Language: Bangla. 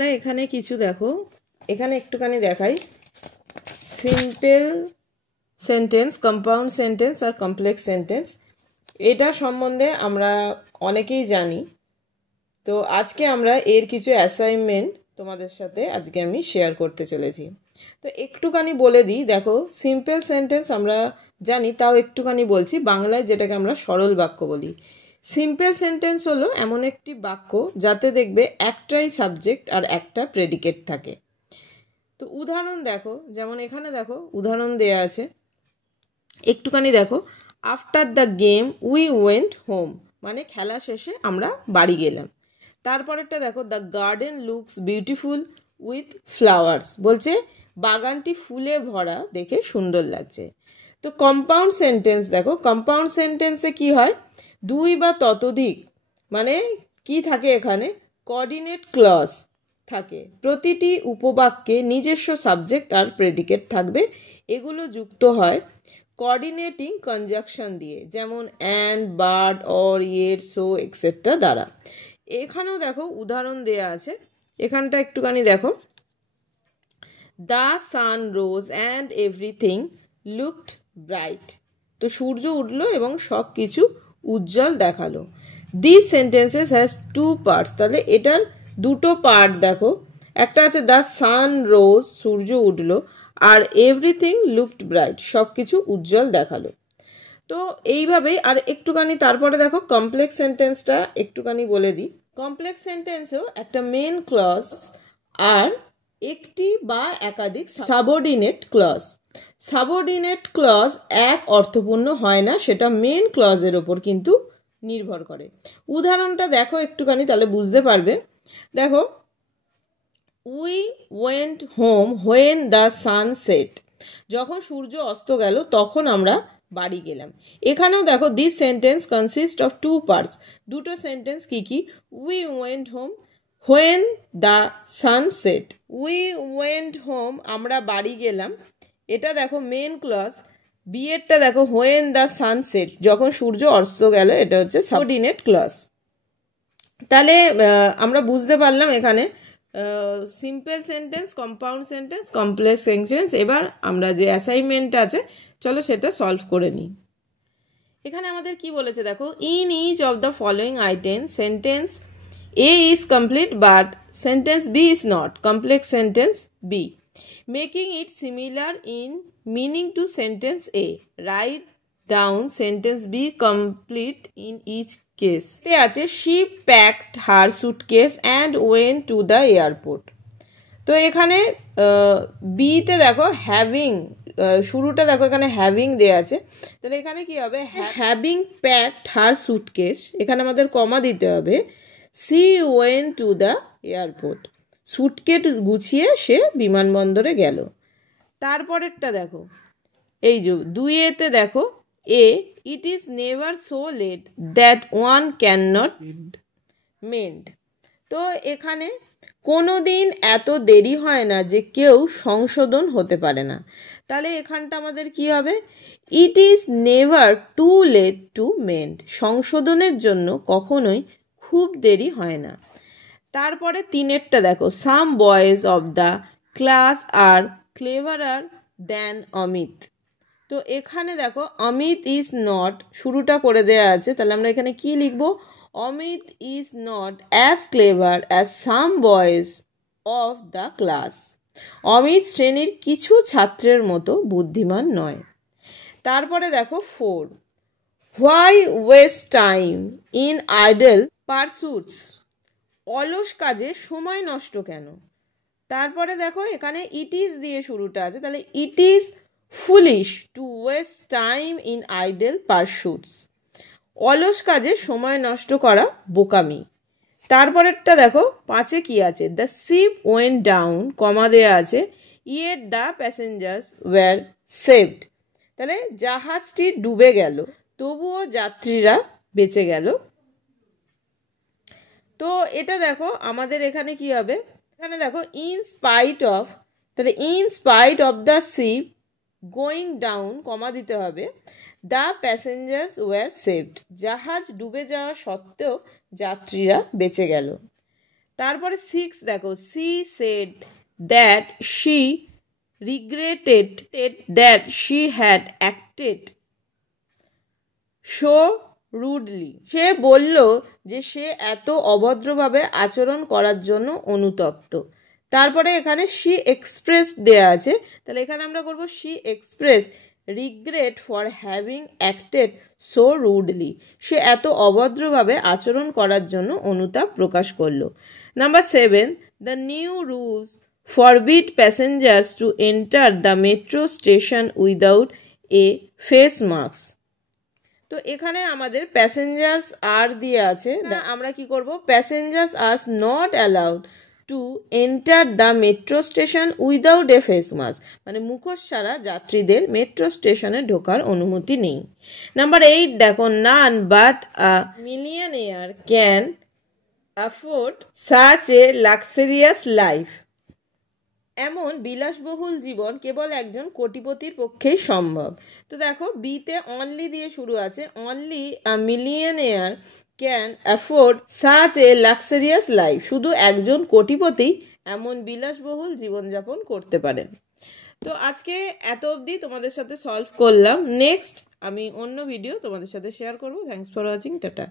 আমরা এখানে কিছু দেখো, এখানে একটুখানি দেখাই, সিম্পল সেন্টেন্স, কম্পাউন্ড সেন্টেন্স আর কমপ্লেক্স সেন্টেন্স, এটা সম্বন্ধে আমরা অনেকেই জানি। তো আজকে আমরা এর কিছু অ্যাসাইনমেন্ট তোমাদের সাথে আজকে আমি শেয়ার করতে চলেছি। তো একটুখানি বলে দিই, দেখো সিম্পল সেন্টেন্স আমরা জানি, তাও একটুখানি বলছি বাংলায়, যেটাকে আমরা সরল বাক্য বলি। সিম্পল সেন্টেন্স হলো এমন একটি বাক্য যাতে দেখবে একটাই সাবজেক্ট আর একটা প্রেডিকেট থাকে। তো উদাহরণ দেখো, যেমন এখানে দেখো উদাহরণ দেয়া আছে, একটুখানি দেখো, after the game we went home, মানে খেলা শেষে আমরা বাড়ি গেলাম। তারপরেরটা দেখো, the garden looks beautiful with flowers, বলছে বাগানটি ফুলে ভরা, দেখে সুন্দর লাগছে। তো কম্পাউন্ড সেন্টেন্স দেখো, কম্পাউন্ড সেন্টেন্সে কি হয়, দুই বা ততোধিক, মানে কি থাকে এখানে, কোঅর্ডিনেট ক্লজ থাকে। প্রতিটি উপবাক্যে নিজস্ব সাবজেক্ট আর প্রেডিকেট থাকবে। এগুলো যুক্ত হয় কোঅর্ডিনেটিং কনজাংশন দিয়ে, যেমন and, but, or, yet, so, etcetera দ্বারা। এখানেও দেখো উদাহরণ দেয়া আছে, এখানটা একটুখানি দেখো, the sun rose and everything looked bright, তো সূর্য উঠলো এবং সব কিছু উজ্জ্বল দেখালো। This sentences has to parts, তাহলে এটার দুটো পার্ট দেখো, একটা আছে দ্য সান রোজ, সূর্য উঠলো, আর এভরিথিং লুকড ব্রাইট, সব কিছু উজ্জ্বল দেখালো। তো এইভাবেই, আর একটুখানি তারপরে দেখো কমপ্লেক্স সেন্টেন্সটা একটুখানি বলে দিই। কমপ্লেক্স সেন্টেন্সেও একটা মেন ক্লজ আর একটি বা একাধিক সাবঅর্ডিনেট ক্লজ। সাবঅর্ডিনেট ক্লজ এক অর্থপূর্ণ হয় না, সেটা মেন ক্লজের ওপর কিন্তু নির্ভর করে। উদাহরণটা দেখো একটুখানি, তাহলে বুঝতে পারবে। দেখো, we went home when the sun set, যখন সূর্য অস্ত গেল তখন আমরা বাড়ি গেলাম। এখানেও দেখো, this sentence consist of two parts, দুটো সেন্টেন্স কি কি, we went home when the sun set, we went home আমরা বাড়ি গেলাম, এটা দেখো মেন ক্লজ। বিয়েরটা দেখো, হোয়েন দ্য সান সেট, যখন সূর্য অস্ত গেল, এটা হচ্ছে সাবঅর্ডিনেট ক্লজ। তাহলে আমরা বুঝতে পারলাম এখানে simple sentence, compound sentence, complex sentence. এবার আমরা যে অ্যাসাইনমেন্ট আছে, চলো সেটা সলভ করে নিই। এখানে আমাদের কি বলেছে দেখো, in each of the following item sentence A is complete but sentence B is not, complex sentence B, making it similar in meaning to sentence A, right down sentence B complete in each case. তে আছে, she packed her suitcase and went to the airport. তো এখানে বিতে দেখো হ্যাভিং, শুরুটা দেখো এখানে হ্যাভিং দেয়া আছে, তাহলে এখানে কি হবে, হ্যাভিং প্যাকড হার সুটকেস, এখানে আমাদের কমা দিতে হবে, she went to the airport, suitcase গুছিয়ে সে বিমানবন্দরে গেল। তারপরেরটা দেখো, এই যে দুইয়েতে দেখো, এ, it is never so late that one can not mend, তো এখানে কোনো দিন এত দেরি হয় না যে কেউ সংশোধন হতে পারে না। তাহলে এখানটা আমাদের কি হবে, it is never too late to mend, সংশোধনের জন্য কখনোই খুব দেরি হয় না। তারপরে তিনেরটা দেখো, some boys of the class are cleverer than Amit, তো এখানে দেখো অমিত ইজ নট, শুরুটা করে দেয়া আছে, তাহলে আমরা এখানে কি লিখবো, Amit is not as clever as some boys of the class, Amit শ্রেণীর কিছু ছাত্রের মতো বুদ্ধিমান নয়। তারপরে দেখো 4, why waste time in idle pursuits, অলস কাজে সময় নষ্ট কেন। তারপরে দেখো এখানে ইট ইজ দিয়ে শুরুটা আছে, তাহলে it is foolish to waste time in idle pursuits, অলস কাজে সময় নষ্ট করা বোকামি। তারপরেরটা দেখো 5-এ কি আছে, the ship went down, comma দেয়া আছে, yet the passengers were saved, তাহলে জাহাজটি ডুবে গেল তবুও যাত্রীরা বেঁচে গেল। তো এটা দেখো আমাদের এখানে কি হবে, এখানে দেখো ইন স্পাইট অফ, তাহলে in spite of the ship going down, comma দিতে হবে, দ্য প্যাসেঞ্জার্স ওয়্যার সেভড, জাহাজ ডুবে যাওয়া সত্ত্বেও যাত্রীরা বেঁচে গেল। তারপরে 6 দেখো, she said that she regretted that she had acted so rudely. সে বলল যে সে এত অভদ্রভাবে আচরণ করার জন্য অনুতপ্ত। তারপরে এখানে she expressed দেয়া আছে, তাহলে এখানে আমরা করব she expressed regret for having acted so rudely. সে এত অভদ্রভাবে আচরণ করার জন্য অনুতাপ প্রকাশ করলো। Number 7, the new rules forbid passengers to enter the metro station without a face mask. তো এখানে আমাদের প্যাসেঞ্জার্স আর দিয়ে আছে, আমরা কি করব, passengers are not allowed to enter the metro station without a face mask, মানে মুখোশ ছাড়া যাত্রীদের মেট্রো স্টেশনে ঢোকার অনুমতি নেই। নাম্বার 8 দেখো, none but a millionaire can afford such a luxurious life. এমন বিলাসবহুল জীবন কেবল একজন কোটিপতির পক্ষেই সম্ভব। তো দেখো বিতে অনলি দিয়ে শুরু আছে, only a millionaire can afford such a luxurious life, শুধু একজন কোটিপতি এমন বিলাসবহুল জীবনযাপন করতে পারেন। তো আজকে এত অবধি তোমাদের সাথে সলভ করলাম, নেক্সট আমি অন্য ভিডিও তোমাদের সাথে শেয়ার করবো। Thanks for watching, tata.